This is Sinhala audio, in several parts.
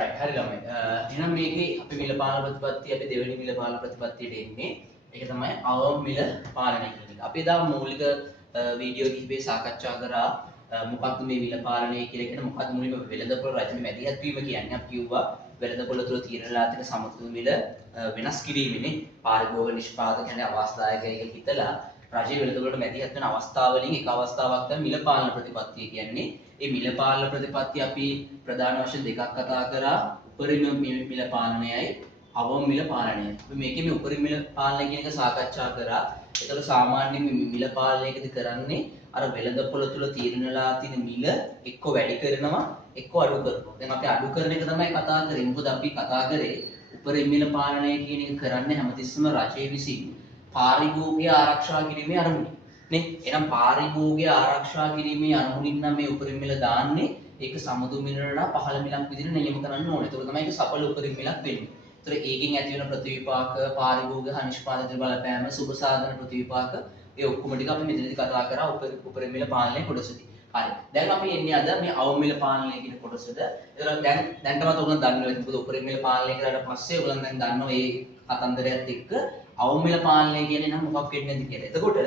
right හරි ළමයි. එහෙනම් මේකේ අපි මිල පාලන ප්‍රතිපත්තිය අපි දෙවෙනි මිල පාලන ප්‍රතිපත්තියට එන්නේ. ඒක තමයි අවම මිල පාලනය කියන එක. අපි එදා මූලික වීඩියෝ කිහිපේ සාකච්ඡා කරා මොකක්ද මේ මිල පාලනය කියලා කියන මොකක්ද මුලින්ම වෙළඳපොළ රජයේ මැදිහත් වීම කියන්නේ. අපි කිව්වා වෙළඳපොළ තුළ තීරණලා තියෙන සමතුලිත මිල වෙනස් කිරීමනේ. පාරිභෝගික නිෂ්පාදකයන්ගේ අවස්ථාවකයි කියලා හිතලා රජයේ වෙළඳපොළට මැදිහත් වෙන අවස්ථාවලින් එක අවස්ථාවක් තමයි මිල පාලන ප්‍රතිපත්තිය කියන්නේ. මේ මිල පාලන ප්‍රතිපත්තිය අපි ප්‍රධාන වශයෙන් දෙකක් කතා කරා. උපරිම මිල පාලනයයි අවම මිල පාලනයයි. අපි මේකේ මේ උපරිම මිල පාලනය කියන එක සාකච්ඡා කරා. ඒතකොට සාමාන්‍යයෙන් මේ මිල පාලනයකදී කරන්නේ අර වෙළඳපොළ තුල තීරණලා තියෙන මිල එක්ක වැඩි කරනවා එක්ක අඩු කරනවා. දැන් අපි අඩු කරන එක තමයි කතා කරේ. මොකද අපි කතා කරේ උපරිම මිල පාලනය කියන එක කරන්නේ හැමතිස්සෙම රජයේ විසින් පාරිභෝගිකය ආරක්ෂා කිරීමේ අරමුණින්. නේ? එහෙනම් පාරිභෝගිකය ආරක්ෂා කිරීමේ අරමුණින් නම් මේ උපරිම මිල දාන්නේ. ඒක සමතුලිත මිලට වඩා පහළ මිලක් විදිහට නියම කරන්න ඕනේ. ඒක තමයි ඒක සඵල උපරිම මිලක් වෙන්නේ. ඒතර ඒකෙන් ඇති වෙන ප්‍රතිවිපාක පාරිභෝගික හා නිෂ්පාදන බලපෑම සුබ සාධන ප්‍රතිවිපාක ඒ ඔක්කොම ටික අපි මෙතනදී කතා කරා උපරිම මිල පාලනයේ කොටසදී. හරි. දැන් අපි එන්නේ අද මේ අවම මිල පාලනය කියන කොටසට. ඒතර දැන්ටමත් ඔයගොල්ලෝ දන්නවා ඒක මොකද උපරිම මිල පාලනය කරාට පස්සේ ඔයගොල්ලෝ දැන් දන්නවා මේ කතන්දරයත් එක්ක අවම මිල පාලනය කියන්නේ නම් මොකක් වෙන්නේද කියලා. එතකොට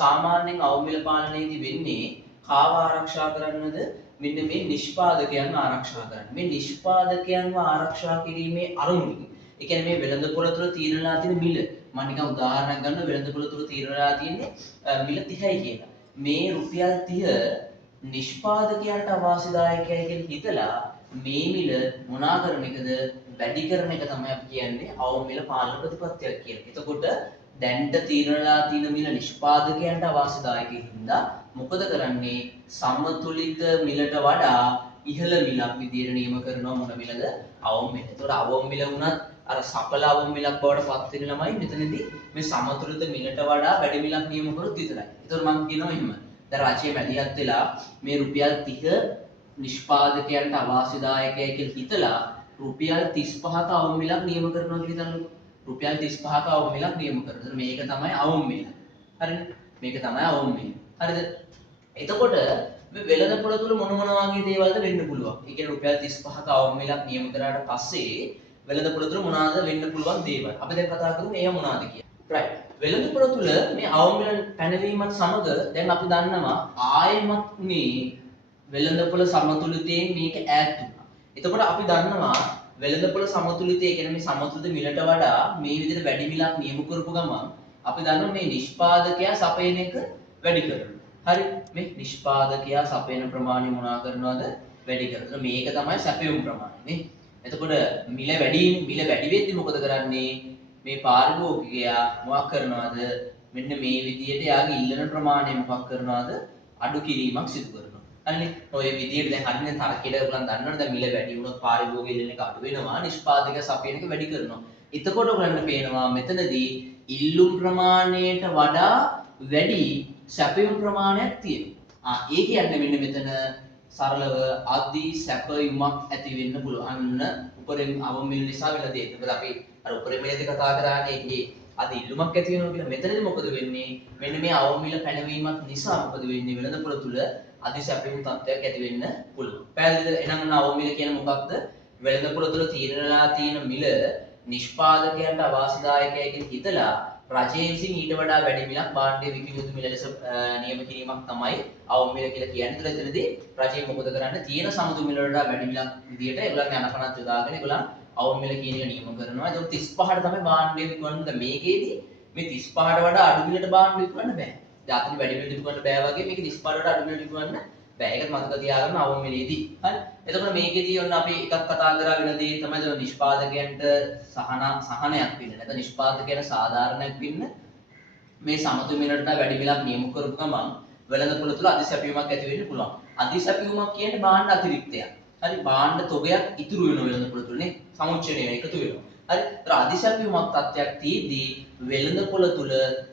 සාමාන්‍යයෙන් අවම මිල පාලනයේදී වෙන්නේ කාව ආරක්ෂා කරන්නද? මෙන්න මේ නිෂ්පාදකයන්ව ආරක්ෂා කරන්න. මේ නිෂ්පාදකයන්ව ආරක්ෂා කිරීමේ අරමුණින් ඒ කියන්නේ මේ වෙළඳපොළ තුළ තීරණලා තියෙන මිල මම නිකන් උදාහරණයක් ගන්නවා වෙළඳපොළ තුළ තීරණලා තියෙන්නේ මිල 30යි කියලා. මේ රුපියල් 30 නිෂ්පාදකයන්ට අවාසිදායකයි කියලා හිතලා මේ මිල මොනා කරන එකද වැඩි කරන එක තමයි අපි කියන්නේ අවම මිල පාලන ප්‍රතිපත්තියක් කියලා. එතකොට දැන්ට තීරණලා තියෙන මිල නිෂ්පාදකයන්ට අවාසිදායකයි හින්දා මොකද කරන්නේ සමතුලිත මිලට වඩා ඉහළ මිලක් විදියට නියම කරනවා මොන මිලද අවම මිල. එතකොට අවම මිල වුණත් අර සඵල අවම මිලක් බවට පත් වෙන ළමයි මෙතනදී මේ සමතුලිත මිලට වඩා වැඩි මිලක් නියම කරොත් විතරයි. එතකොට මම කියනවා එහෙම. දැන් රාජ්‍යයේ මැදිහත් වෙලා මේ රුපියල් 30 නිෂ්පාදකයන්ට අවාසිදායකයි කියලා හිතලා රුපියල් 35ක අවම මිලක් නියම කරනවා කියලා හිතන්නකො. රුපියල් 35ක අවම මිලක් නියම කරනවා. මේක තමයි අවම මිල. හරිද? මේක තමයි අවම මිල. හරිද? එතකොට මේ වෙළඳපොළ තුල මොන වගේ දේවල්ද වෙන්න පුළුවන්? ඒ කියන්නේ රුපියල් 35ක අවම මිලක් නියම කරාට පස්සේ වෙළඳපොළ තුල මොනවාද වෙන්න පුළුවන් දේවල්? අපි දැන් කතා කරමු ඒවා මොනවාද කියලා. right. වෙළඳපොළ තුල මේ අවම මිල පැනවීමත් සමග දැන් අපි දන්නවා ආයෙමත් මේ වෙළඳපොළ සමතුලිතයෙන් මේක ඈත් වුණා. එතකොට අපි දන්නවා වෙළඳපොළ සමතුලිතය කියන්නේ මේ සමතුලිත මිලට වඩා මේ විදිහට වැඩි මිලක් නියම කරපු ගමන් අපි දන්නවා මේ නිෂ්පාදකයා සපයන එක වැඩි කරනවා. හරි මේ නිෂ්පාදකයා සපයන ප්‍රමාණය මොනා කරනවද වැඩි කරනවා. මේක තමයි සැපයුම් ප්‍රමාණය නේ. එතකොට මිල වැඩි වෙද්දි මොකද කරන්නේ? මේ පාරිභෝගිකයා මොකක් කරනවද? මෙන්න මේ විදිහට යාගේ ඉල්ලන ප්‍රමාණය මොකක් කරනවද? අඩු කිරීමක් සිදු කරනවා. හරිනේ. ඔය විදිහට දැන් හරිනේ තරකයට ඔයගොල්ලන් දන්නවනේ දැන් මිල වැඩි වුණොත් පාරිභෝගික ඉල්ලන එක අඩු වෙනවා. නිෂ්පාදකයා සපයන එක වැඩි කරනවා. එතකොට ඔයගොල්ලන්ට පේනවා මෙතනදී ඉල්ලුම් ප්‍රමාණයට වඩා වැඩි සැපයුම් ප්‍රමාණයක් තියෙනවා. ඒ කියන්නේ මෙන්න මෙතන සරලව අධි සැපයුමක් ඇති වෙන්න පුළුවන්. අන්න උපරිම අවම මිල නිසා වෙලා තියෙන්නේ. මොකද අපි අර උපරිම මිලදී කතා කරානේ ඒකේ අධි ඉල්ලුමක් ඇති වෙනවා කියලා. මෙතනදී මොකද වෙන්නේ? මෙන්න මේ අවම මිල පැනවීමක් නිසා මොකද වෙන්නේ? වෙළඳපොළ තුල අධි සැපයුම් තත්ත්වයක් ඇති වෙන්න පුළුවන්. පැහැදිලිද? එහෙනම් අවම මිල කියන්නේ මොකක්ද? වෙළඳපොළ තුල තීරණලා තියෙන මිල නිෂ්පාදකයන්ට අවාසිදායකයි කියලා හිතලා රජයේ විසින් ඊට වඩා වැඩි මිලක් භාණ්ඩයේ විකිණි යුතු මිල ලෙස නියම කිරීමක් තමයි අවම මිල කියලා කියන්නේ. එතනදී රජය මොකද කරන්නේ? තියෙන සමතු මිල වලට වැඩි මිලක් විදියට ඒගොල්ලන්ගේ අනපනත් යොදාගෙන ඒගොල්ලන් අවම මිල කියන එක නියම කරනවා. ඒක 35ට තමයි භාණ්ඩයේ විකුණන්නේ. මේකේදී මේ 35ට වඩා අඩු මිලට භාණ්ඩ විකුණන්න බෑ. ජාතික වැඩි මිලට විකුණන්න බෑ වගේ මේක 35ට වඩා අඩු මිලට විකුණන්න බෑ. ඒකත් මතක තියාගන්න අවම මිලේදී. හරි. එතකොට මේකේදී ඔන්න අපි එකක් කතා කරා වෙන දේ තමයි නිෂ්පාදකයන්ට සහනයක් වෙන්න. නැත්නම් නිෂ්පාදකයන්ට සාධාරණයක් වෙන්න මේ සමතු මිලට වැඩි මිලක් නියම කරපු ගමන් වෙළඳපොළ තුල අධිසැපයුමක් ඇති වෙන්න පුළුවන්. අධිසැපයුමක් කියන්නේ භාණ්ඩ අතිරික්තයක්. හරි භාණ්ඩ තොගයක් ඉතුරු වෙනවා වෙළඳපොළ තුල නේ. සමුච්චනය එකතු වෙනවා. හරි. ඒතර අධිසැපයුමක් තත්ත්වයක් තියෙද්දී වෙළඳපොළ තුල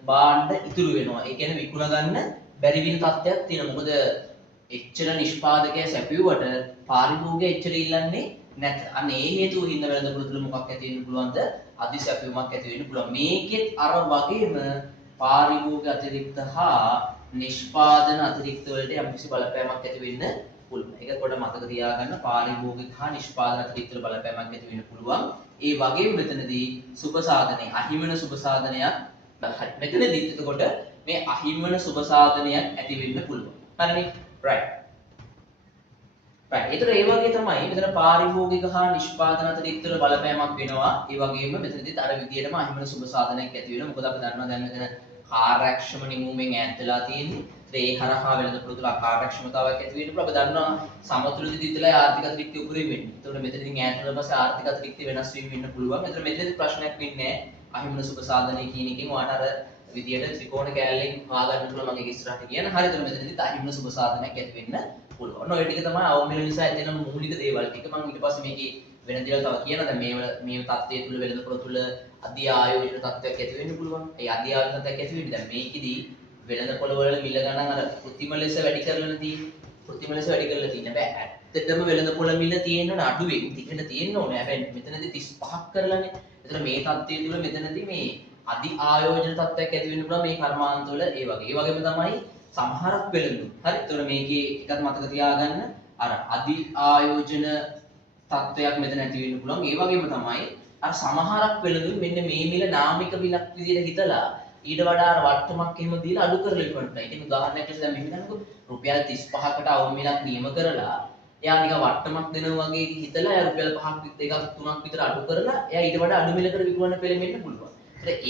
භාණ්ඩ ඉතුරු වෙනවා. ඒ කියන්නේ විකුණ ගන්න බැරි වෙන තත්ත්වයක් තියෙනවා. මොකද එච්චර නිෂ්පාදකයා සැපියුවට පාරිභෝගිකයා එච්චර ඉල්ලන්නේ නැත. අන්න ඒ හේතුව හින්දා වෙළඳපොළ තුල මොකක් ඇති වෙන්න පුළුවන්ද? අධිසැපියුමක් ඇති වෙන්න පුළුවන්. මේකෙත් අර වගේම පාරිභෝගික අතිරික්ත හා නිෂ්පාදන අතිරික්ත වලට යම්කිසි බලපෑමක් ඇති වෙන්න පුළුවන්. ඒක පොඩ්ඩක් මතක තියාගන්න පාරිභෝගික හා නිෂ්පාදන අතර ඉතල බලපෑමක් ඇති වෙන්න පුළුවන්. ඒ වගේම මෙතනදී සුබ සාධනය අහිමන සුබ සාධනයක් හරි. මෙතනදී එතකොට මේ අහිමන සුබ සාධනයක් ඇති වෙන්න පුළුවන්. හරිනේ? right. right. ඒතර ඒ වගේ තමයි මෙතන පාරිභෝගික හා නිෂ්පාදන අතර ඉතල බලපෑමක් වෙනවා. ඒ වගේම මෙතනදීත් අර විදියටම අහිමන සුබ සාධනයක් ඇති වෙනවා. මොකද අපි දන්නවා දැන් මෙතන කාර්යක්ෂම නිමුමෙන් ඈත් වෙලා තියෙන්නේ. ඒ හරහා වෙළඳපොළ තුල අකාර්යක්ෂමතාවයක් ඇති වෙන්න පුළුවන්. අපි දන්නවා සමතුලිත දිවිතලයි ආර්ථික අතිරික්තය උගුරේ වෙන්නේ. ඒතකොට මෙතනකින් ඈත් වෙලා පස්සේ ආර්ථික අතිරික්තය වෙනස් වීම වෙන්න පුළුවන්. ඒතර මෙතනදී ප්‍රශ්නයක් වෙන්නේ නැහැ. අහිමන සුබ සාධනය කියන එකෙන් ඔයාලට අර විදියට ත්‍රිකෝණ කෑල්ලෙන් හොයාගන්න පුළුවන් මගේ ඉස්සරහට කියන. හරිද? මෙතනදී අහිමන සුබ සාධනයක් ඇති වෙන්න පුළුවන්. ඔන්න ඔය ටික තමයි අවමිල නිසා ඇති වෙන මූලික දේවල් ටික. මම ඊට පස්සේ මේකේ වෙන දේවල් තව කියනවා. දැන් මේ තත්ත්වයේ තුල වෙළඳපොළ තුල අධි ආයෝජන තත්ත්වයක් ඇති වෙන්න පුළුවන්. ඒ අධි ආයෝජන තත්ත්වයක් ඇති වෙන්නේ දැන් මේකෙදී වෙළඳපොළ වල මිල ගණන් අර කෘත්‍රිම ලෙස වැඩි කරලා තියෙන්නේ. කෘත්‍රිම ලෙස වැඩි කරලා තියෙන්නේ. හැබැයි ඇත්තටම වෙළඳපොළ මිල තියෙන අඩුවෙන් ටිකට තියෙන්න ඕනේ. හැබැයි මෙතනදී 35ක් කරලානේ. ඒතර මේ තත්ත්වයේ තුල මෙතනදී මේ අධි ආයෝජන තත්ත්වයක් ඇති වෙන්න පුළුවන් මේ කර්මාන්තවල ඒ වගේ. ඒ වගේම තමයි සමහරක් වෙළඳුම්. හරි. ඒතර මේකේ එකක් මතක තියාගන්න අර අධි ආයෝජන තත්ත්වයක් මෙතන ඇති වෙන්න පුළුවන්. ඒ වගේම තමයි අර සමහරක් වෙළඳුම් මෙන්න මේ මිල නාමික මිලක් විදිහට හිතලා ඊට වඩා අර වට්ටමක් එහෙම දීලා අඩු කරලා ඉක්මනට. ඉතින් උදාහරණයක් ලෙස දැන් මෙහෙම ගන්නකො රුපියල් 35කට අවම මිලක් නියම කරලා එයා නිකන් වට්ටමක් දෙනවා වගේ හිතලා එයා රුපියල් 5ක් 2ක් 3ක් විතර අඩු කරලා එයා ඊට වඩා අඩු මිලකට විකුණන්න පෙළඹෙන්න පුළුවන්.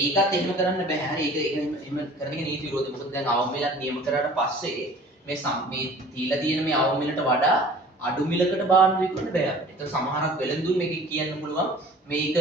ඒකත් එහෙම කරන්න බෑ. හරි ඒක එහෙම කරන එක නීති විරෝධයි. මොකද දැන් අවම මිලක් නියම කරාට පස්සේ මේ තීලා තියෙන මේ අවම මිලට වඩා අඩු මිලකට බාන්න විකුණන්න බෑ අපිට. ඒක සමහරක් වෙළඳුන් මේකේ කියන්න පුළුවන් මේක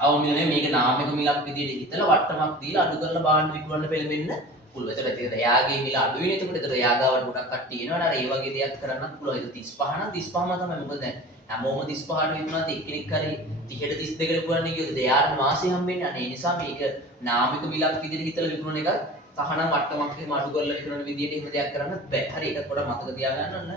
අවම මිල නෙමෙයි මේක නාමික මිලක් විදිහට හිතලා වට්ටමක් දීලා අඩු කරලා බාන්න විකුණන්න පෙළඹෙන්න පුළුවන්. ඒකට එයාගේ මිල අඩු වෙන. එතකොට ඒතර එයා ගාවට ගොඩක් කට්ටිය එනවා. අර ඒ වගේ දෙයක් කරන්නත් පුළුවන්. ඒක 35 නම් 35ම තමයි. මොකද දැන් හැමෝම 35ට විකුණනත් එක්කෙනෙක් හරි 30ට 32කට විකුණන්නේ කියොත් එයාට මාසෙ හම්බෙන්නේ. අනේ ඒ නිසා මේක නාමික මිලක් විදිහට හිතලා විකුණන එක තහනම් වට්ටමක් එහෙම අඩු කරලා විකුණන විදිහට එහෙම දෙයක් කරන්නත් බෑ. හරි ඒක පොඩ්ඩක් මතක තියාගන්න ඕන.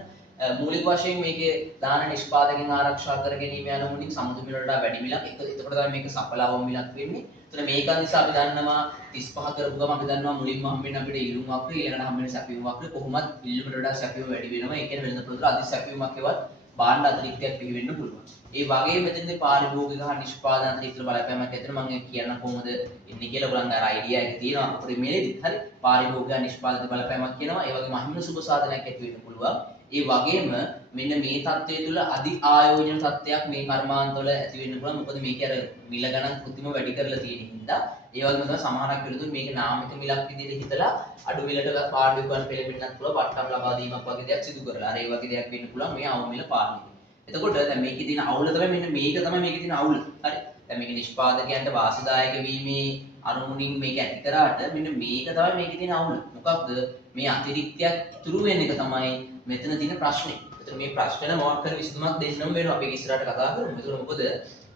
මූලික වශයෙන් මේකේ දාන නිෂ්පාදකයන් ආරක්ෂා කර ගැනීම යන මුලින් සමුදු මිල වලට වැඩි මිලක් එතකොට තමයි මේක සඵල අවම මිලක් වෙන්නේ. එතන මේක නිසා අපි දන්නවා 35 කරපු ගම අපි දන්නවා මුලින්ම හම්බෙන්නේ අපිට ඉල්ලුම් වක්‍ර ඊළඟට හම්බෙන්නේ සැපයුම් වක්‍ර කොහොමත් ඉල්ලුමට වඩා සැපයුම වැඩි වෙනවා. ඒ කියන්නේ වෙළඳ පොළ අධි සැපයුමක් ඒවත් බාණ්ඩ අතිරික්තයක් පිහි වෙන්න පුළුවන්. ඒ වගේම මෙතනදී පාරිභෝගික හා නිෂ්පාදන අතිරික්ත බලපෑමක් ඇතන මම කියන්න කොහොමද ඉන්නේ කියලා ඔයගොල්ලන්ගේ අර අයිඩියා එක තියෙනවා අපේ මේලෙදි. හරි. පාරිභෝගික නිෂ්පාදන බලපෑමක් කියනවා. ඒ වගේම අහිමි සුබ සාධනයක් ඇති වෙන්න පුළුවන්. ඒ වගේම මෙන්න මේ தත්ත්වය තුළ අධි ආයෝජන තත්ත්වයක් මේ කර්මාන්තවල ඇති වෙන්න පුළුවන්. මොකද මේකේ අර මිල ගණන් කෘත්‍රිම වැඩි කරලා තියෙන හින්දා. ඒ වගේම තමයි සමහරක් වෙලෙදුන් මේක නාමික මිලක් විදිහට හිතලා අඩු මිලට පාඩු විකුණන පෙළඹෙන්නත් පුළුවන්. පට්ටම් ලබා දීමක් වගේ දෙයක් සිදු කරලා. අර ඒ වගේ දෙයක් වෙන්න පුළුවන් මේ අවම මිල පාලනය. එතකොට දැන් මේකේ තියෙන අවුල තමයි මෙන්න මේක තමයි මේකේ තියෙන අවුල. හරි. දැන් මේක නිෂ්පාදකයන්ට වාසිදායක වීමේ අනුමුණින් මේක ඇති කරාට මෙන්න මේක තමයි මේකේ තියෙන අවුල. මොකක්ද? මේ අතිරික්තයක් ඉතුරු වෙන එක තමයි මෙතන තියෙන ප්‍රශ්නේ. එතකොට මේ ප්‍රශ්නෙට මොකක් හරි විසඳුමක් දෙන්නම වෙනවා. අපි ඉස්සරහට කතා කරමු. එතකොට මොකද?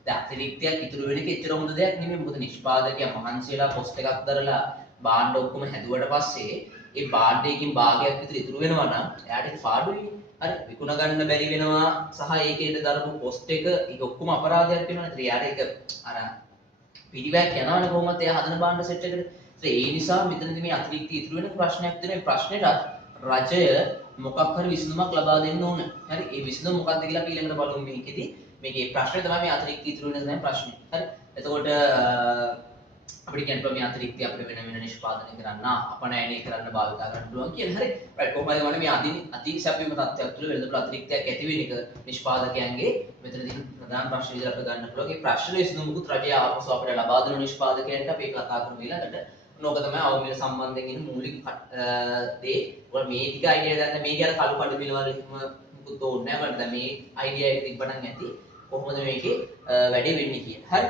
දැන් අතිරික්තයක් ඉතුරු වෙන එක එච්චර හොඳ දෙයක් නෙමෙයි. මොකද නිෂ්පාදකයා මහන්සියලා පොස්ට් එකක් දරලා බාණ්ඩ ඔක්කොම හැදුවට පස්සේ ඒ බාණ්ඩයකින් භාගයක් විතර ඉතුරු වෙනවා නම් එයාට ඒක පාඩුයි. හරි විකුණ ගන්න බැරි වෙනවා සහ ඒකේද දරපු පොස්ට් එක ඒක ඔක්කොම අපරාධයක් වෙනවා. ඒත් එයාට ඒක අර පිළිවෙක් යනවනේ කොහොමද එයා හදන බාණ්ඩ සෙට් එකට. ඒ නිසා මෙතනදී මේ අතිරික්ත ඉතුරු වෙන ප්‍රශ්නයක් තියෙනවා. මේ ප්‍රශ්නෙට රජය මොකක් හරි විසඳුමක් ලබා දෙන්න ඕන. හරි ඒ විසඳුම මොකක්ද කියලා අපි ඊළඟට බලමු මේකෙදි. මේකේ ප්‍රශ්නේ තමයි මේ අතිරික්ත ඉතුරු වෙන තමයි ප්‍රශ්නේ. හරි. එතකොට අපිට කියන්න පුළුවන් මේ අතිරික්තය අපිට වෙන වෙන නිෂ්පාදනය කරන්න අපනයනය කරන්න භාවිතා කරන්න පුළුවන් කියලා. හරි. රයිට් කොහොමද වන්නේ මේ අති සැපයුම තත්ත්වයක් තුළ වෙළඳපොළ අතිරික්තයක් ඇති වෙන එක නිෂ්පාදකයන්ගේ මෙතන තියෙන ප්‍රධාන ප්‍රශ්න විදිහට අපිට ගන්න පුළුවන්. මේ ප්‍රශ්න විසඳුමුකුත් රජය ආපසු අපිට ලබා දෙන නිෂ්පාදකයන්ට අපි කතා කරමු ඊළඟට. නෝක තමයි අවම මිල සම්බන්ධයෙන් ඉන්න මූලික දේ. ඔයාලා මේ ටික අයිඩියා ගන්න මේක අර කළු කඩ මිල වල එහෙම මුකුත් ඕනේ නැහැ. ඔයාලට මේ අයිඩියා එක තිබ්බනම් ඇති කොහොමද මේකේ වැඩේ වෙන්නේ කියලා. හරි.